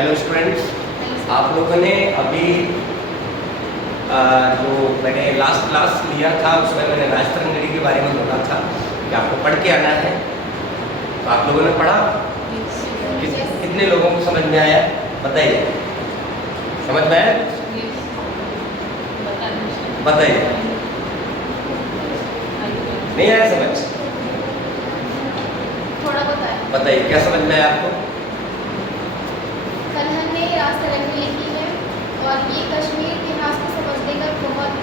Hello students, आप लोगों ने अभी जो मैंने लास्ट क्लास लिया था उसमें मैंने राजतरंगिणी के बारे में बोला था कि आपको पढ़ के आना है। तो आप लोगों ने पढ़ा? कितने लोगों को समझ में आया बताइए? समझ में आया? बताइए। नहीं आया समझ? थोड़ा बताइए क्या समझ में आया आपको? कल हमने राजतरंगिणी लिखी है और ये कश्मीर इतिहास को समझने का बहुत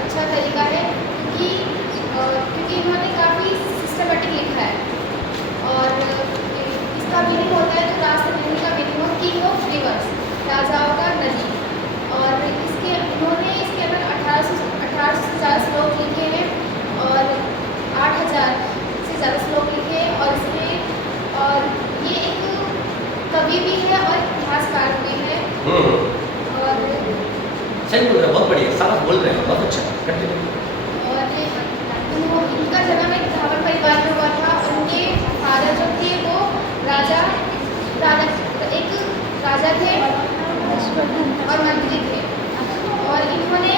अच्छा तरीका है, क्योंकि इन्होंने काफ़ी सिस्टमेटिक लिखा है। और इसका मीनिंग होता है, जो राजतरंगिणी का मीनिंग हो किंग ऑफ रिवर्स, राजाओं का नदी। और इन्होंने इसके अंदर 1800 से ज़्यादा श्लोक लिखे हैं और 8000 से ज़्यादा श्लोक लिखे हैं। और ये एक कवि भी है और इतिहासकार भी है। और सही बोल रहे हो, बहुत बढ़िया, सारा बोल रहे हो, बहुत अच्छा। कंटिन्यू। और उनका जन्म एक ब्राह्मण परिवार में हुआ था। उनके फादर जो थे वो एक राजा थे और मंत्री थे। और इन्होंने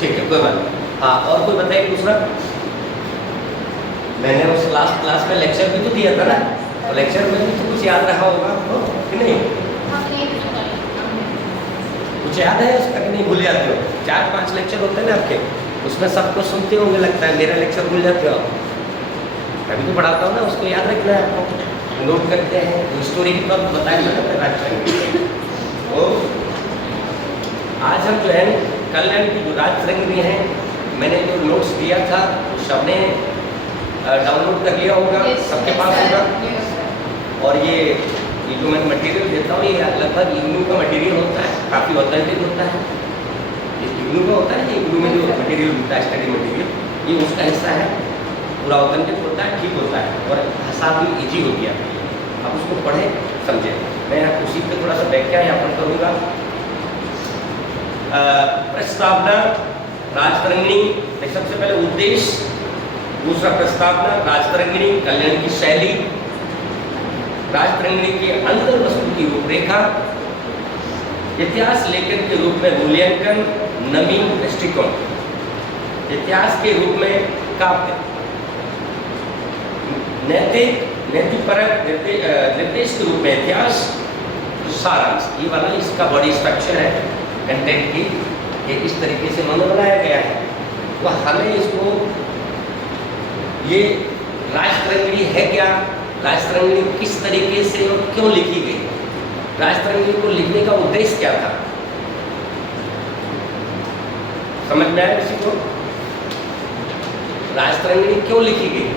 ठीक है, कोई बात नहीं। हाँ, और कोई बताइए दूसरा? मैंने उस लास्ट क्लास में लेक्चर भी तो दिया था ना, तो लेक्चर में भी तो कुछ याद रहा होगा आपको कि नहीं? कुछ याद है उसका कि नहीं? भूल जाते हो? 4-5 लेक्चर होते हैं ना आपके, उसमें सबको सुनते होंगे, लगता है मेरा लेक्चर भूल जाते हो। अभी तो पढ़ाता हूँ ना, उसको याद रखना है आपको, नोट करते हैं। स्टोरी की बात बताएंगे ना राजतरंगिणी। तो आज हम जो है कल्याण की जो राजतरंगिणी है, मैंने जो नोट्स दिया था सबने डाउनलोड कर लिया होगा, सबके पास होगा। और ये जो मैं मटेरियल देता हूँ ये लगभग इग्नू का मटेरियल होता है, काफ़ी ऑथेंटिक होता है। ये इग्नू का होता है, ये इग्नू में जो मटेरियल होता है, स्टडी मटेरियल, ये उसका हिस्सा है। पूरा ऑथेंटिक होता है, ठीक होता है और भाषा भी ईजी होती है आपके लिए। आप उसको पढ़ें, समझें। मैं उसी पर थोड़ा सा व्याख्या यापन करूँगा। प्रस्तावना राजतरंगिणी, सबसे पहले उद्देश्य, दूसरा प्रस्तावना राजतरंगिणी कल्याण की शैली, राजतरंगिणी की अंतर वस्तु की रूपरेखा, इतिहास लेखन के रूप में मूल्यांकन, नवीन दृष्टिकोण, इतिहास के रूप में काव्य, नैतिकपरक निर्देश के रूप में इतिहास, सारांश। ये वाला इसका बॉडी स्ट्रक्चर है कंटेंट की, ये इस तरीके से उन्होंने बनाया गया है। तो हमें इसको, ये राजतरंगिणी है क्या, राजतरंगिणी किस तरीके से और क्यों लिखी गई, राजतरंगिणी को लिखने का उद्देश्य क्या था, समझ में आया किसी को? राजतरंगिणी क्यों लिखी गई?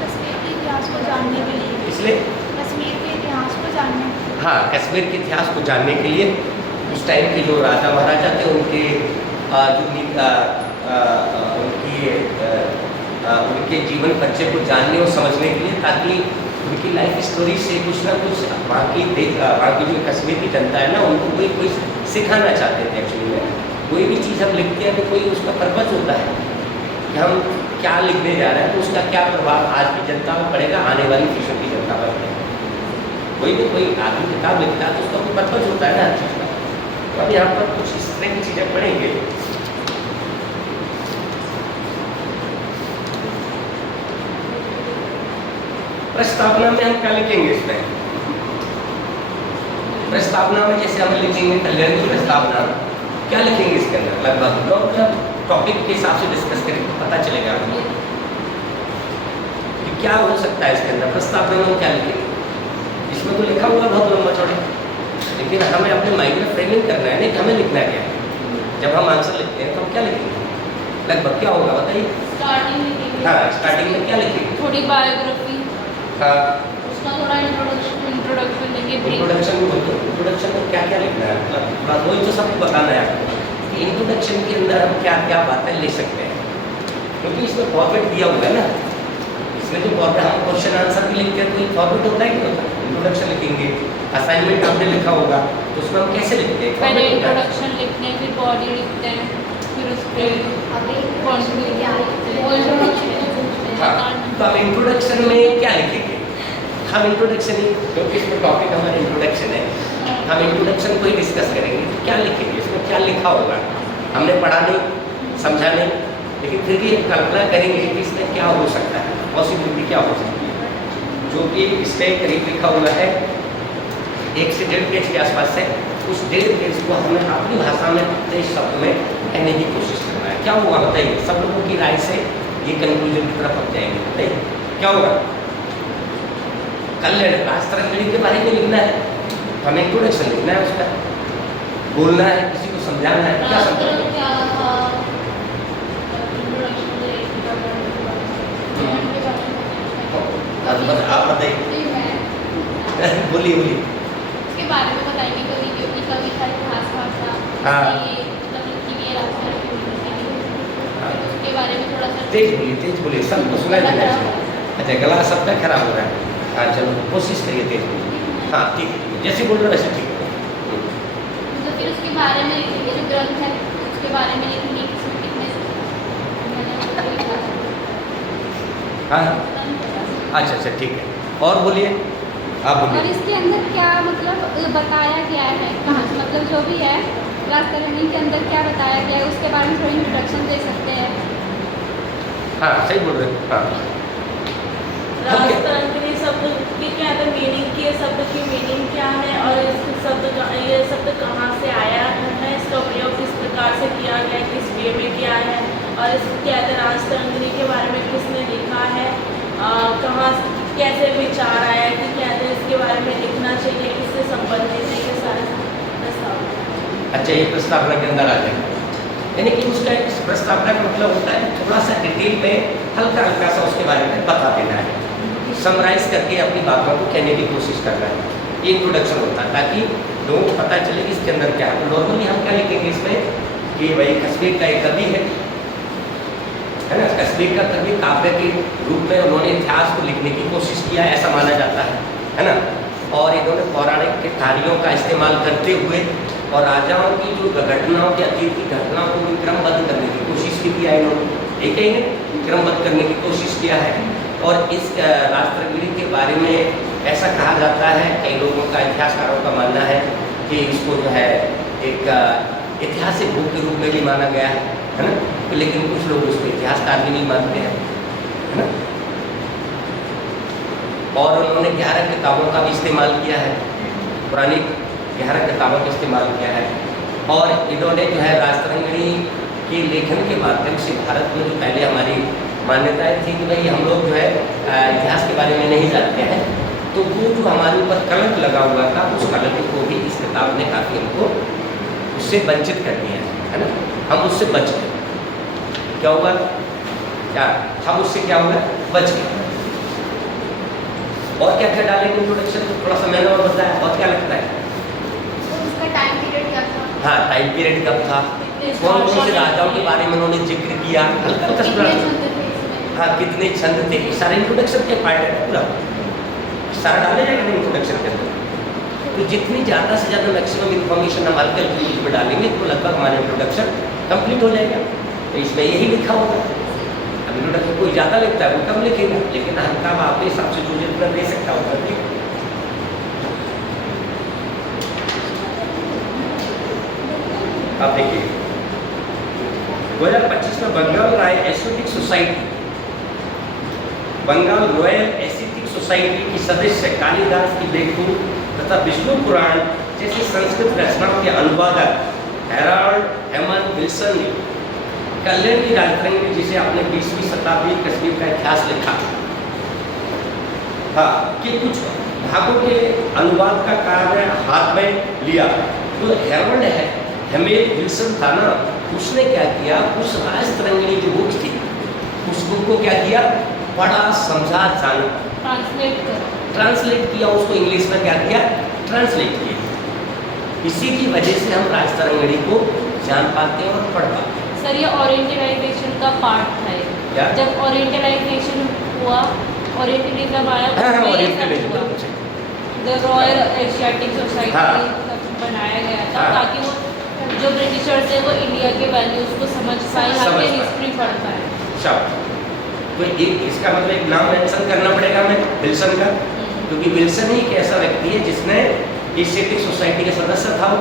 कश्मीर के इतिहास को जानने के लिए। इसलिए कश्मीर के इतिहास को जानने। हाँ, कश्मीर के इतिहास को जानने के लिए, उस टाइम के जो राजा महाराजा थे उनके उनके जीवन परिचय को जानने और समझने के लिए, ताकि उनकी लाइफ स्टोरी से कुछ ना कुछ वहाँ की जो कश्मीर की जनता है ना, उनको कोई सिखाना चाहते थे। एक्चुअली में कोई भी चीज़ हम लिखते हैं तो कोई उसका पर्पज होता है कि हम क्या लिखने जा रहे हैं, तो उसका क्या प्रभाव आज की जनता पर पड़ेगा, आने वाली फ्यूचर की जनता पर पड़ेगा। कोई भी कोई आदमी किताब लिखता है तो उसका कोई पर्पज होता है ना हर चीज़ का। तो अब यहाँ पर कुछ इस तरह की चीज़ें पढ़ेंगे। प्रस्तावना में हम क्या लिखेंगे? इसमें प्रस्तावना में जैसे हम लिखेंगे कल्याण की प्रस्तावना, क्या लिखेंगे इसके अंदर? लगभग टॉपिक के हिसाब से डिस्कस करेंगे तो पता चलेगा कि क्या हो सकता है इसके अंदर। प्रस्तावना में क्या लिखेंगे? इसमें तो लिखा हुआ बहुत लंबा चौड़ा, लेकिन हमें अपने माइंड में फ्रेमिंग करना है, नहीं हमें लिखना क्या है। जब हम आंसर लिखते हैं तो हम क्या लिखेंगे? लगभग क्या होगा बताइए? स्टार्टिंग लिखेंगे। हाँ, स्टार्टिंग में क्या लिखेंगे? थोड़ी बायोग्राफी, हाँ, उसका थोड़ा इंट्रोडक्शन लेंगे। इंट्रोडक्शन में क्या क्या लिखना है? मतलब वही तो सबको बताना है आपको कि इंट्रोडक्शन के अंदर हम क्या क्या बातें ले सकते हैं, क्योंकि इसमें फॉर्मेट दिया हुआ है ना। इसमें जो फॉर्मेट, हम क्वेश्चन आंसर भी लिखते हैं तो एक फॉर्मेट होता है कि होता है? इंट्रोडक्शन लिखेंगे, असाइनमेंट आपने लिखा होगा तो उसमें हम कैसे लिखते हैं? पहले इंट्रोडक्शन लिखते हैं, फिर बॉडी लिखते हैं, फिर उस पर आगे कंट्रीब्यूट लिखते हैं। इंट्रोडक्शन में क्या लिखेंगे? हम इंट्रोडक्शन ही, क्योंकि इसमें टॉपिक हमारा इंट्रोडक्शन है, हम इंट्रोडक्शन को ही डिस्कस करेंगे। क्या लिखेंगे, इसमें क्या लिखा होगा? हमने पढ़ा नहीं, समझा नहीं, लेकिन फिर भी एक कल्पना करेंगे कि इसमें क्या हो सकता है, पॉसिबिलिटी क्या हो सकती है। जो कि इसमें करीब लिखा हुआ है 1 से 1.5 पेज के आसपास है। उस 1.5 पेज को हमें अपनी भाषा में, अपने शब्द में कहने की कोशिश करना है। क्या होगा बताइए? सब लोगों की राय से ये कंक्लूजन की तरफ हम जाएंगे। बताइए क्या होगा? कल्याण राजतरंगिणी के बारे में लिखना है, हमें इंट्रोडक्शन लिखना है, उसका बोलना है, किसी को समझाना है। क्या समझाना है? आप बताइए, बोलिए बोलिए। इसके बारे में बताएंगे, कविता, इतिहास, भाषा, हाँ। ये मतलब लिखी हुई है राजतरंगिणी, हाँ। उसके बारे में थोड़ा सा तेज बोलिए, सबको सुनाई देना चाहिए। अच्छा, गला सबका खराब हो रहा है। हाँ चलो, कोशिश करिए तेज बोलिए। हाँ ठीक है, जैसे बोल रहे हो वैसे ठीक है। तो फिर उसके बारे में लिखेंगे, जो ग्रंथ है उसके बारे में लिखेंगे, किसमें कितने हाँ अच्छा ठीक है, और बोलिए, आप और बोलिए। इसके अंदर क्या मतलब बताया गया है, कहाँ मतलब जो भी है राजतरंगिणी के अंदर क्या बताया गया है, उसके बारे में थोड़ी इंट्रोडक्शन दे सकते हैं। हाँ सही बोल रहे हैं। हाँ राजतरंगिणी शब्द की क्या है, मीनिंग की, शब्द की मीनिंग क्या है, और इस शब्द का ये शब्द कहाँ से आया है, इसका प्रयोग किस प्रकार से किया गया है, किस वे में किया है, और इस क्या है राजतरंगिणी के बारे में किसने लिखा है, कहाँ कैसे विचार आया कि क्या है इसके बारे में लिखना चाहिए, किससे संबंधित है, ये सारे प्रस्ताव। अच्छा, ये प्रस्तावना के अंदर आ जाएगा, यानी कि उसका एक प्रस्तावना का मतलब होता है थोड़ा सा डिटेल में हल्का हल्का सा उसके बारे में बता देना है, समराइज करके अपनी बातों को कहने की कोशिश करना है। ये इंट्रोडक्शन होता है ताकि लोगों को पता चले कि इसके अंदर क्या है। तो नॉर्मली हम क्या लिखेंगे इसमें कि भाई कश्मीर का एक कवि है ना, कश्मीर का कवि काव्य के रूप में उन्होंने इतिहास को लिखने की कोशिश किया, ऐसा माना जाता है ना। और इन्होंने पौराणिक कार्यों का इस्तेमाल करते हुए और राजाओं की जो घटनाओं की, अतीत की घटनाओं को भी क्रमबद्ध करने की कोशिश की है इन्होंने, ठीक है, इन्हें क्रमबद्ध करने की कोशिश किया है। और इस राजतरंगिणी के बारे में ऐसा कहा जाता है, कई लोगों का, इतिहासकारों का मानना है कि इसको जो है एक ऐतिहासिक बुक के रूप में भी माना गया है ना, तो लेकिन कुछ लोग उसको इतिहासकार भी नहीं मानते हैं, है ना। और उन्होंने 11 किताबों का भी इस्तेमाल किया है, पुरानी 11 किताबों का इस्तेमाल किया है। और इन्होंने जो है राजतरंगिणी के लेखन के माध्यम से भारत में जो पहले हमारी मान्यताएं थी कि भाई हम लोग जो है इतिहास के बारे में नहीं जानते हैं, तो वो जो हमारे ऊपर कलंक लगा हुआ था, उस कलंक को भी इस किताब ने काफ़ी हमको उससे वंचित कर दिया है ना। हम उससे बच गए, क्या हुआ, क्या हम उससे क्या हुआ, बच गए। और क्या क्या डालेंगे इंट्रोडक्शन में, थोड़ा सा मैंने और बताया, और क्या लगता है? तो उसका टाइम पीरियड क्या था? हाँ, टाइम पीरियड कब था, कौन कौन से राजाओं के बारे में उन्होंने जिक्र किया, कितने छंद थे इसमें? हाँ कितने छंद थे, ये सारे इंट्रोडक्शन के पार्ट है पूरा, सारा डाले जाएगा ना इंट्रोडक्शन के अंदर। तो जितनी ज़्यादा से ज़्यादा मैक्सिमम इन्फॉर्मेशन हम हल्के यूज में डालेंगे तो लगभग हमारा इंट्रोडक्शन कंप्लीट हो जाएगा। तो इसमें यही लिखा होगा। अब इंट्रोडक्शन कोई ज़्यादा लिखता है वो कम लिखेगा, लेकिन हल्का आपके हिसाब से जो जितना दे सकता होगा ठीक। आप देखिए 2025 में Bengal royal aesthetic society, Bengal royal aesthetic society की सदस्य कालिदास की बेखून तथा विष्णु पुराण जैसी संस्कृत रचनाओं के अनुवादक हेराल्ड हेमन विल्सन ने कल्याण की राजतरंगिणी, जिसे आपने 20वीं शताब्दी कश्मीर का इतिहास लिखा, हाँ, कि कुछ भागों के अनुवाद का कार्य हाथ में लिया। तो हेराल्ड है हेमेल विल्सन था ना, उसने क्या किया, उस राजतरंगिणी जो बुक थी उस बुक को क्या किया, पढ़ा, समझा, जाना, ट्रांसलेट किया, उसको इंग्लिश में क्या किया, ट्रांसलेट किया। इसी की वजह से हम राजतरंगिणी को जान पाते हैं और पढ़ पाते हैं। सर ये ओरिएंटलाइजेशन का पार्ट था क्या? जब ओरिएंटलाइजेशन हुआ, ओरिएंटलिज्म आया, हाँ, उसमें ये सब ओरिएंटलिज्म हुआ। बिल्कुल सही। द रॉयल एशियाटिक सोसाइटी हाँ। बनाया गया था, हाँ। ताकि वो जो ब्रिटिशर्स है वो इंडिया के वैल्यूज को समझ पाए, समझ हमें पाए। हिस्ट्री पढ़ पाए। शाबाश। तो इसका मतलब एक नाम मेंशन करना पड़ेगा हमें विल्सन का, क्योंकि विल्सन ही एक ऐसा व्यक्ति है जिसने एशियाटिक सोसाइटी का सदस्य था वो,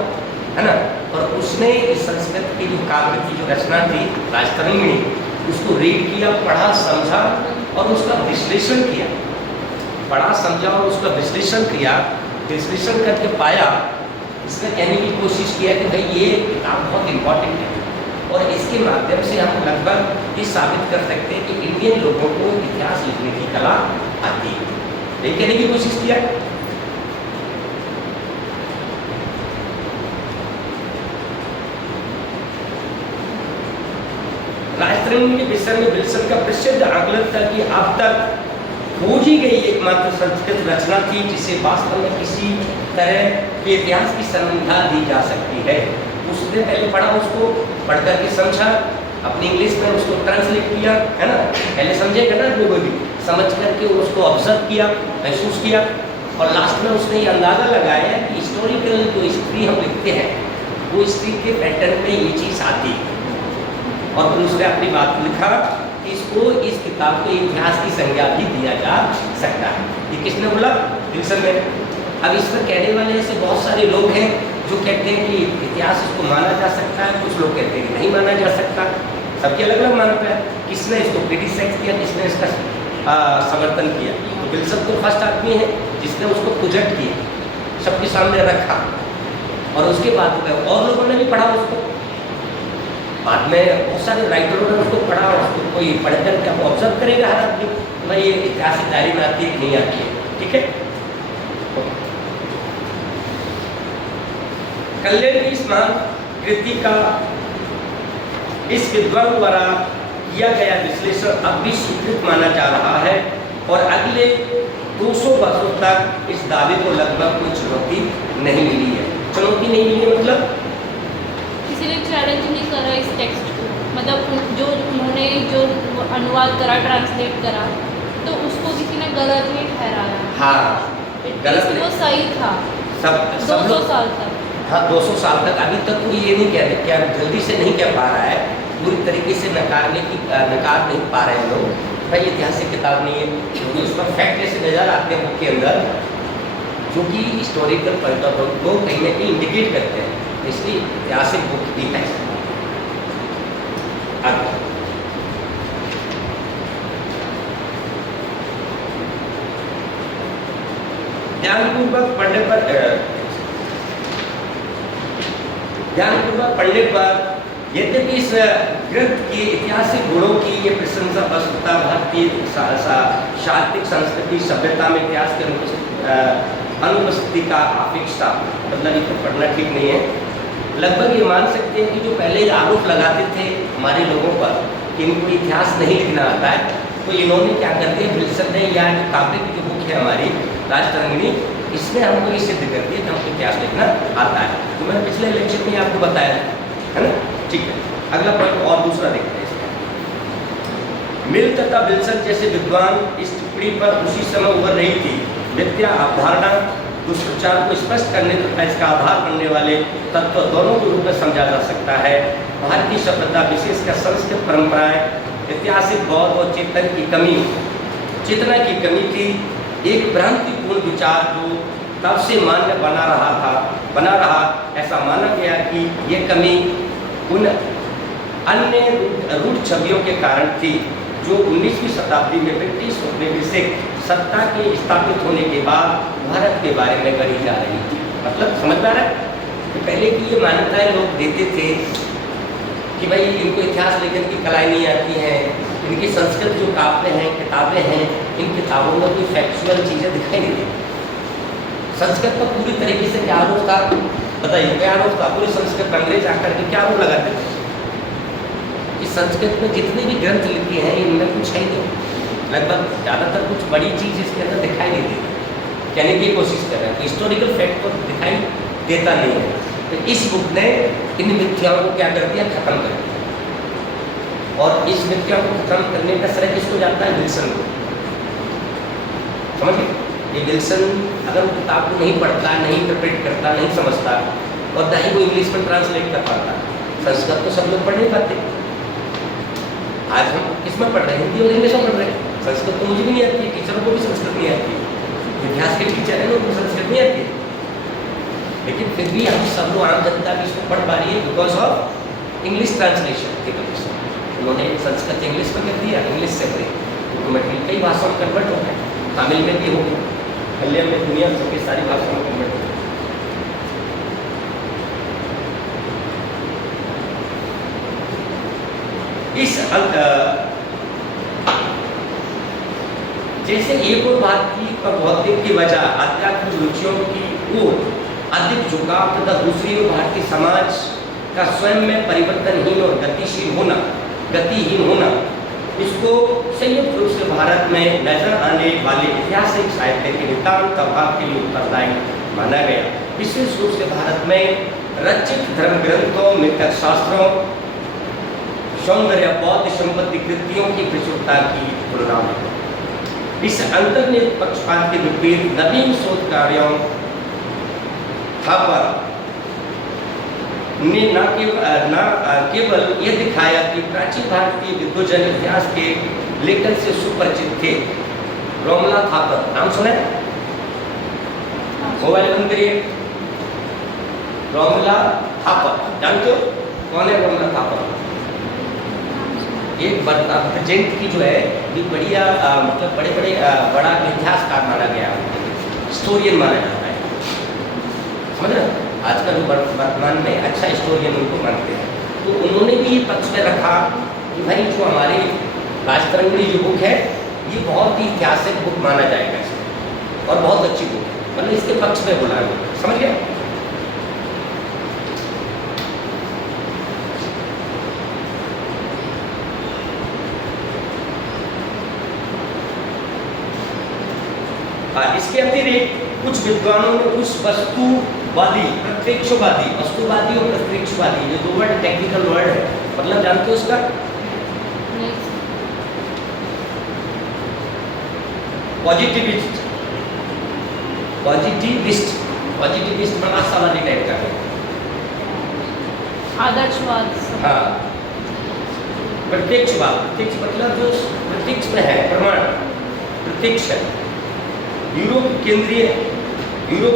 है ना, और उसने इस संस्कृत की जो काव्य की जो रचना थी राजतरंगिणी, उसको रीड किया, पढ़ा, समझा और उसका विश्लेषण किया। पढ़ा, समझा और उसका विश्लेषण किया। विश्लेषण करके पाया, इसने कहने की कोशिश किया कि भाई ये किताब बहुत इम्पोर्टेंट है और इसके माध्यम से हम लगभग ये साबित कर सकते हैं कि इंडियन लोगों को इतिहास लिखने की कला आती है। ये कहने की कोशिश किया। राजतरंगिणी के विषय में विल्सन का प्रसिद्ध आकलन था कि अब तक खोजी गई एकमात्र संस्कृत रचना थी जिसे वास्तव में किसी तरह के इतिहास की संज्ञा दी जा सकती है। उसने पहले पढ़ा, उसको पढ़ करके समझा, अपनी इंग्लिश में उसको ट्रांसलेट किया, है ना, पहले समझेगा ना अपने को भी, समझ करके उसको ऑब्जर्व किया, महसूस किया और लास्ट में उसने ये अंदाज़ा लगाया कि हिस्टोरिकल जो हिस्ट्री हम लिखते हैं वो हिस्ट्री के पैटर्न में ये चीज़ आती है। और फिर उसने अपनी बात लिखा कि इसको, इस किताब को इतिहास की संज्ञा भी दिया जा सकता है। ये किसने बोला? विल्सन ने। अब इस पर कहने वाले ऐसे बहुत सारे लोग हैं जो कहते हैं कि इतिहास इसको माना जा सकता है, कुछ लोग कहते हैं कि नहीं माना जा सकता, सबके अलग अलग मानते हैं। किसने इसको क्रिटिसाइज किया, किसने इसका समर्थन किया? तो विल्सन तो फर्स्ट आदमी है जिसने उसको प्रोजेक्ट किया, सबके सामने रखा और उसके बाद में और लोगों ने भी पढ़ा उसको। बाद में बहुत सारे राइटरों ने उसको पढ़ा और उसको कोई पढ़कर क्या वो ऑब्जर्व करेगा हर आदमी, भाई ये ऐतिहासिक डायरी में आती है कि नहीं आती है। ठीक है, कल्याण की इस महान कृति का इस विद्वान द्वारा किया गया विश्लेषण अब भी स्वीकृत माना जा रहा है और अगले 200 वर्षों तक इस दावे को लगभग कोई चुनौती नहीं मिली है। चुनौती नहीं मिली मतलब किसी ने चैलेंज नहीं करा इस टेक्स्ट को, मतलब जो उन्होंने जो अनुवाद करा, ट्रांसलेट करा, तो उसको किसी ने गलत नहीं ठहराया। हाँ, गलत वो सही था सब 200 साल तक। हाँ, 200 साल तक। अभी तक कोई ये नहीं कह रहे, क्या जल्दी से नहीं कह पा रहा है, पूरी तरीके से नकार नहीं पा रहे हैं लोग, भाई ऐतिहासिक किताब नहीं है, क्योंकि उसमें फैक्ट ऐसे नज़र आते हैं बुक के अंदर जो कि हिस्टोरिकल पॉइंट ऑफ व्यू को कहीं ना कहीं इंडिकेट करते हैं, इसलिए ऐतिहासिक बुक भी है। ध्यानपूर्वक पढ़ने पर यद्यपि इस ग्रंथ के ऐतिहासिक गुणों की ये प्रशंसा वस्तुतः भारतीय साहित्यिक संस्कृति सभ्यता में इतिहास के अनुपस्थिति का अपेक्षा, मतलब इसको पढ़ना ठीक नहीं है। लगभग ये मान सकते हैं कि जो पहले आरोप लगाते थे हमारे लोगों पर कि इनको इतिहास नहीं लिखना आता है, तो इन्होंने क्या कर दिया, विल्सन ने या जो काव्य की जो बुक है हमारी राजतरंगिणी, इसमें हमको ये सिद्ध कर दिया कि हमको इतिहास लिखना आता है। तो मैंने पिछले लेक्चर में आपको बताया है ना। ठीक है, अगला पॉइंट और दूसरा देखते हैं इसमें। मिल तथा विल्सन जैसे विद्वान इस टिप्पणी पर उसी समय उभर रही थी। विद्या अवधारणा दुष्प्रचार को स्पष्ट करने तथा इसका आधार बनने वाले तत्व दोनों के रूप में समझा जा सकता है। भारतीय सभ्यता विशेषकर संस्कृत परंपराएं, ऐतिहासिक बौद्ध और चेतना की कमी थी। एक भ्रांतिपूर्ण विचार जो तब से मान्य बना रहा, ऐसा माना गया कि ये कमी उन अन्य रूढ़ छवियों के कारण थी जो 19वीं शताब्दी में ब्रिटिश औपनिवेशिक सत्ता के स्थापित होने के बाद भारत के बारे में गढ़ी जा रही थी। मतलब समझ पा रहा है कि पहले की ये मान्यताएं लोग देते थे कि भाई इनको इतिहास लेखन की कलाएं नहीं आती हैं, इनकी संस्कृत जो काव्य हैं, किताबें हैं, इन किताबों में कोई फैक्चुअल चीज़ें दिखाई नहीं देती। संस्कृत पर पूरी तरीके से क्या आरोप था, बताइए क्या आरोप था? पूरी संस्कृत अंग्रेज आकर के क्या आरोप लगाते थे कि संस्कृत में जितने भी ग्रंथ लिखे हैं इनमें कुछ है नहीं, लगभग ज़्यादातर कुछ बड़ी चीज़ इसके अंदर दिखाई नहीं देती। कहने की कोशिश कर रहे हैं, हिस्टोरिकल फैक्ट तो दिखाई देता नहीं है। तो इस बुक ने इन मिथ्याओं को क्या कर दिया, खत्म कर दिया। और इस मिथ्याओं को खत्म करने का श्रेय किसको जाता है? विल्सन को। समझ गए? ये विल्सन अगर वो किताब को नहीं पढ़ता, नहीं इंटरप्रेट करता, नहीं समझता और ना ही वो इंग्लिश में ट्रांसलेट कर पाता, संस्कृत तो सब लोग पढ़ नहीं पाते। आज हम किस में पढ़ रहे हैं? हिंदी और इंग्लिश में पढ़ रहे हैं। संस्कृत तो मुझे भी नहीं आती है, टीचरों को भी संस्कृत नहीं आती है, इतिहास के टीचर हैं उनको संस्कृत नहीं आती है, लेकिन फिर भी हम सब लोग आम जनता भी इसको पढ़ पा रही है बिकॉज ऑफ इंग्लिश ट्रांसलेशन की वजह से। उन्होंने संस्कृत इंग्लिश में कर दिया, इंग्लिश से पढ़े ऑटोमेटिकली कई भाषाओं में कन्वर्ट हो गए, तमिल में भी हो गए, मलयालम में, दुनिया में सबकी सारी भाषाओं में कन्वर्ट हो गए। इस जैसे एक और बात की बौद्धिक की वजह आध्यात्मिक रुचियों की ओर अधिक झुकाव तथा दूसरी ओर भारतीय समाज का स्वयं में परिवर्तनहीन और गतिहीन होना इसको संयुक्त रूप से भारत में नजर आने वाले ऐतिहासिक साहित्य के नितांत अभाव के लिए उत्तरदायी माना गया। विशेष रूप से भारत में रचित धर्म ग्रंथों, मिथक शास्त्रों, सौंदर्य बौद्ध संपत्ति कृतियों की प्रचुरता की तुलना में इस अंतर्निहित पक्षपात के विपरीत नवीन शोध कार्यों थापर ने न केवल ये दिखाया कि प्राचीन भारतीय विद्वजन इतिहास के लेखन से सुपरिचित थे। रोमला थापर नाम सुने? मोबाइल बंद करिए। रोमला थापर जानते हो कौन है? रोमला थापर एक प्रेजेंट की जो है ये बढ़िया मतलब बड़ा इतिहासकार माना गया, हिस्टोरियन माना जाता है, समझ रहे? आज का जो वर्तमान में अच्छा हिस्टोरियन उनको मानते हैं, तो उन्होंने भी ये पक्ष में रखा कि भाई जो हमारी राजतरंगिणी जो बुक है ये बहुत ही ऐतिहासिक बुक माना जाएगा इसको, और बहुत अच्छी बुक है, मतलब इसके पक्ष में बोला, समझ गया? इसके अतिरिक्त कुछ विद्वानों ने उस वस्तुवादी और प्रत्यक्षवादी, ये दो वर्ड टेक्निकल वर्ड है, मतलब जानते हो उसका? पॉजिटिविस्ट बड़ा आशावादी टाइप का है, आदर्शवाद। हाँ, प्रत्यक्ष मतलब जो प्रत्यक्ष में है, प्रमाण प्रत्यक्ष है। यूरोप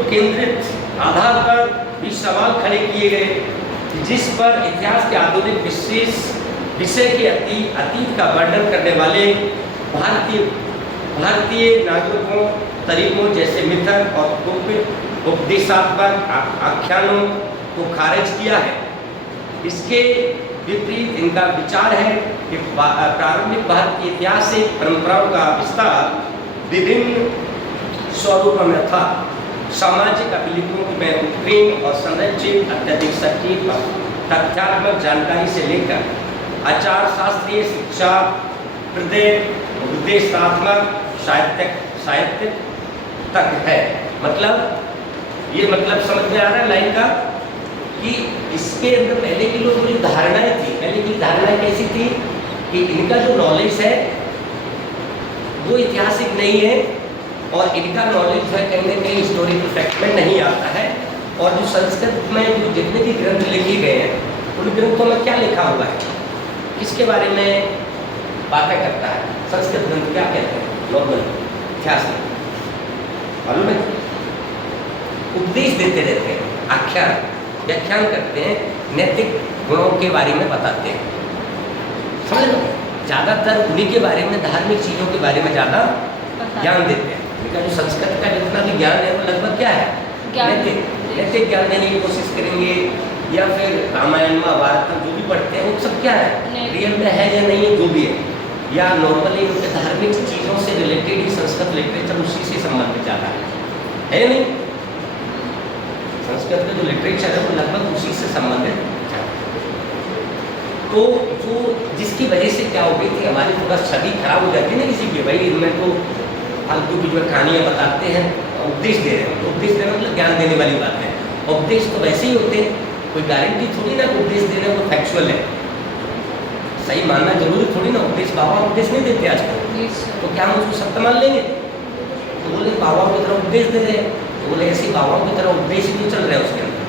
केंद्रित आधार पर भी सवाल खड़े किए गए जिस पर इतिहास के आधुनिक विषय के अतीत का वर्णन करने वाले भारतीय नागरिकों तरीकों जैसे मिथक और उपदेशात्मक आख्यानों को खारिज किया है। इसके विपरीत इनका विचार है कि प्रारंभिक भारतीय इतिहास से परंपराओं का विस्तार विभिन्न स्वरूप में था। सामाजिक अभिलेखों में उत्कीर्ण और संरचित अत्यधिक सटीक तथ्यात्मक जानकारी से लेकर आचार शास्त्रीय शिक्षा उपदेशात्मक साहित्य तक है। मतलब ये मतलब समझ में आ रहा है लाइन का कि इसके अंदर पहले की लोगों की धारणाएं थी। पहले की धारणाएं कैसी थी कि इनका जो नॉलेज है वो ऐतिहासिक नहीं है और इनका नॉलेज है कहीं ना कहीं हिस्टोरिकल फैक्ट में नहीं आता है। और जो संस्कृत में जो जितने भी ग्रंथ लिखे गए हैं उन ग्रंथों में क्या लिखा हुआ है, किसके बारे में बातें करता है? संस्कृत ग्रंथ क्या कहते हैं? नॉर्मल इतिहास मालूम है, उपदेश देते रहते हैं, व्याख्यान करते हैं, नैतिक गुणों के बारे में बताते हैं, समझ लो। ज़्यादातर उन्हीं के बारे में, धार्मिक चीज़ों के बारे में ज़्यादा ज्ञान देते हैं। लेकिन जो संस्कृत का जितना भी ज्ञान है वो लगभग क्या है? नैतिक ज्ञान देने की कोशिश करेंगे, या फिर रामायण महाभारत जो भी पढ़ते हैं वो सब क्या है, रियल में है या नहीं है, जो भी है, या नॉर्मली उनके धार्मिक चीज़ों से रिलेटेड ही संस्कृत लिटरेचर उसी से संबंधित ज़्यादा है या नहीं? संस्कृत का जो लिटरेचर है वो लगभग उसी से संबंधित। तो जो जिसकी वजह से क्या हो गई थी, हमारी थोड़ा छवि खराब हो जाती है ना किसी की, भाई इनमें तो फालतू की जो कहानियाँ बताते हैं, उपदेश दे रहे हैं। तो उपदेश देना मतलब ज्ञान देने वाली बात है। उपदेश तो वैसे ही होते हैं, कोई गारंटी थोड़ी ना उपदेश दे रहे हैं वो फैक्चुअल है, सही मानना जरूरी थोड़ी ना। उपदेश बाबा उपदेश नहीं देते आजकल, तो क्या हम उसको सत्य मान लेंगे? तो बोले बाबाओं की तरह उपदेश दे रहे हैं, तो बोले ऐसी बाबाओं की तरह उपदेश ही चल रहा है उसके अंदर।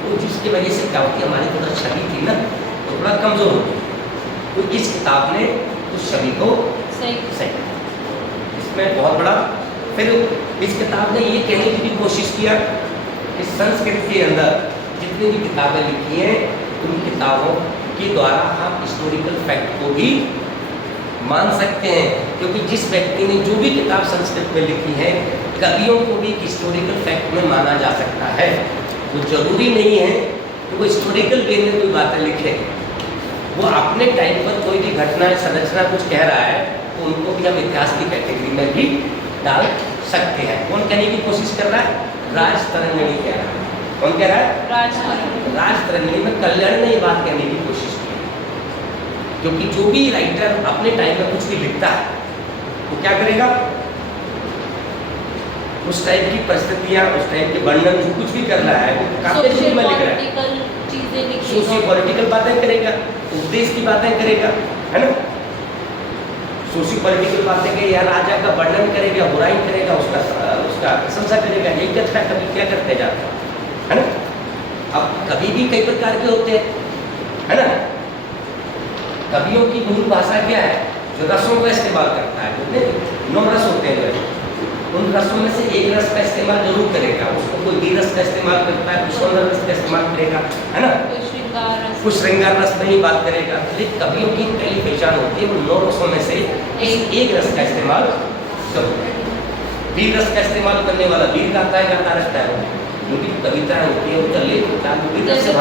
तो जिसकी वजह से क्या होती है, हमारी थोड़ा छवि थी ना तो थोड़ा कमज़ोर होती है। तो इस किताब ने उस छवि को सही सही। इसमें बहुत बड़ा। फिर इस किताब ने ये कहने की भी कोशिश किया कि संस्कृत के अंदर जितनी भी किताबें लिखी हैं उन किताबों के द्वारा हम हिस्टोरिकल फैक्ट को भी मान सकते हैं, क्योंकि जिस व्यक्ति ने जो भी किताब संस्कृत में लिखी है कवियों को भी हिस्टोरिकल फैक्ट में माना जा सकता है। वो जरूरी नहीं है कि वो हिस्टोरिकल वे में कोई बातें लिखे, वो अपने टाइम पर कोई भी घटना संरचना कुछ कह रहा है तो उनको भी हम इतिहास की कैटेगरी में भी डाल सकते हैं। कौन कहने की कोशिश कर रहा है? राज तरंगिणी कह रहा है। कौन कह रहा है? राज तरंगिणी में कल्याण ने ये बात कहने की कोशिश की, क्योंकि जो भी राइटर अपने टाइम में कुछ भी लिखता है वो क्या करेगा, उस टाइम की परिस्थितियाँ, उस टाइम के वर्णन जो कुछ भी कर रहा है वो काफी में लिख रहा है, सोशियो पॉलिटिकल बातें करेगा, उपदेश की बातें करेगा, है ना, सोशियो पॉलिटिकल बातें करेगा, या राजा का वर्णन करेगा, बुराई करेगा, उसका प्रशंसा करेगा। यही करता है कवि, क्या करते जाता है ना। अब कवि भी कई प्रकार के होते हैं, है ना। कवियों की मूल भाषा क्या है? जो रसों का इस्तेमाल करता है, जितने 9 रस होते हैं उन रसों में से एक रस का इस्तेमाल जरूर करेगा। उसको कोई भी रस का इस्तेमाल करता है, कुछ सौंदर्य रस का इस्तेमाल करेगा, है ना, कुछ श्रृंगार रस में ही बात करेगा। लेकिन कवियों की पहली पहचान होती है वो 9 रसों में से एक रस का इस्तेमाल करो। वीर रस का इस्तेमाल करने वाला वीर गाता रहता है, जो भी कविताएं होती है उनका लेख होता है वीर रस से भरा